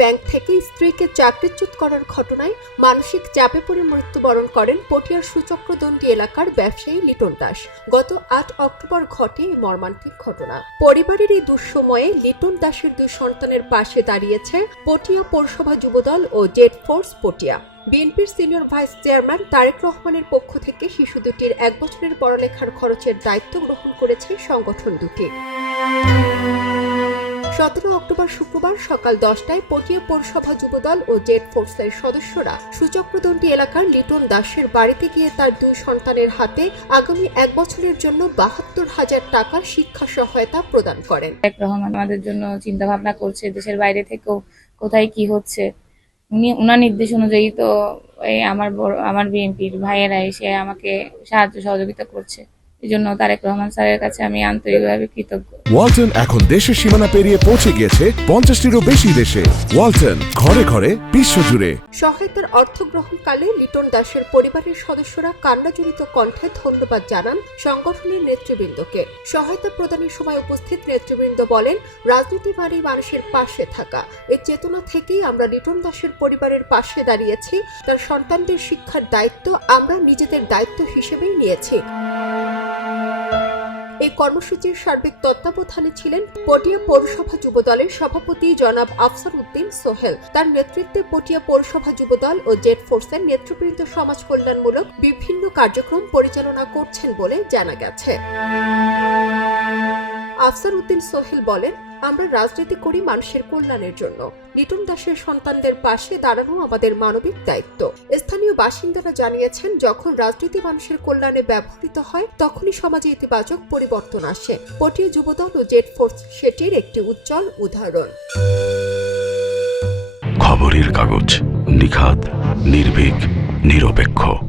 Bank থেকে স্ত্রীকে চাকরিচ্যুত করার ঘটনায় মানসিক চাপে পড়ে মৃত্যুবরণ করেন পটিয়ার সুচক্রদণ্ডী এলাকার ব্যবসায়ী লিটন দাস। গত আট অক্টোবর ঘটে এই মর্মান্তিক ঘটনা। পরিবারের এই দুঃসময়ে লিটন দাসের দুই সন্তানের পাশে দাঁড়িয়েছে পটিয়া পৌরসভা যুবদল ও জেড ফোর্স পটিয়া। বিএনপির সিনিয়র ভাইস চেয়ারম্যান তারেক রহমানের পক্ষ থেকে শিশু দুটির এক বছরের পড়ালেখার খরচের দায়িত্ব গ্রহণ করেছে সংগঠন দুটি। সতেরো অক্টোবর শুক্রবার সকাল দশটায় পটিয়া পৌরসভা যুবদল ও জেড ফোর্সের সদস্যরা সুচক্রদণ্ডী এলাকার লিটন দাসের বাড়িতে গিয়ে তার দুই সন্তানের হাতে আগামী এক বছরের জন্য বাহাত্তর হাজার টাকার শিক্ষা সহায়তা প্রদান করেন। রহমান আমাদের জন্য চিন্তা ভাবনা করছে, দেশের বাইরে থেকেও কোথায় কি হচ্ছে। উনি ওনার নির্দেশ অনুযায়ী তো এই আমার বড়, আমার বিএনপির ভাইয়েরা এসে আমাকে সাহায্য সহযোগিতা করছে। এই জন্য তারেক রহমান স্যারের কাছে আমি আন্তরিকভাবে কৃতজ্ঞ। ওয়ালটন এখন দেশের সীমানা পেরিয়ে পৌঁছে গিয়েছে পঞ্চাশটিরও বেশি দেশে। ওয়ালটন ঘরে ঘরে বিশ্বজুড়ে। সহায়তার অর্থ গ্রহণকালে লিটন দাসের পরিবারের সদস্যরা কান্নাজড়িত কণ্ঠে ধন্যবাদ জানান সংগঠনের নেতৃবৃন্দকে। সহায়তা প্রদানের সময় উপস্থিত নেতৃবৃন্দ বলেন রাজনীতি মানে মানুষের পাশে থাকা। এই চেতনা থেকেই আমরা লিটন দাসের পরিবারের পাশে দাঁড়িয়েছি। তার সন্তানদের শিক্ষার দায়িত্ব আমরা নিজেদের দায়িত্ব হিসেবেই নিয়েছি। এই কর্মসূচির সার্বিক তত্ত্বাবধানে ছিলেন পটিয়া পৌরসভা যুবদলের সভাপতি জনাব আফসার উদ্দিন সোহেল। তার নেতৃত্বে পটিয়া পৌরসভা যুবদল ও জেড ফোর্সের নেতৃবৃন্দ সমাজ কল্যাণমূলক বিভিন্ন কার্যক্রম পরিচালনা করছেন বলে জানা গেছে। আফসার উদ্দিন সোহেল বলেন আমরা রাজনীতি করি মানুষের কল্যাণের জন্য। লিটন দাসের সন্তানদের পাশে দাঁড়ানো আমাদের মানবিক দায়িত্ব। স্থানীয় বাসিন্দারা জানিয়েছেন, যখন রাজনীতি মানুষের কল্যাণে ব্যবহৃত হয়, তখনই সমাজে ইতিবাচক পরিবর্তন আসে। পটিয়া যুবদল ও জেড ফোর্স সেটির একটি উজ্জ্বল উদাহরণ। খবরের কাগজ নিখাত নির্ভীক, নিরপেক্ষ।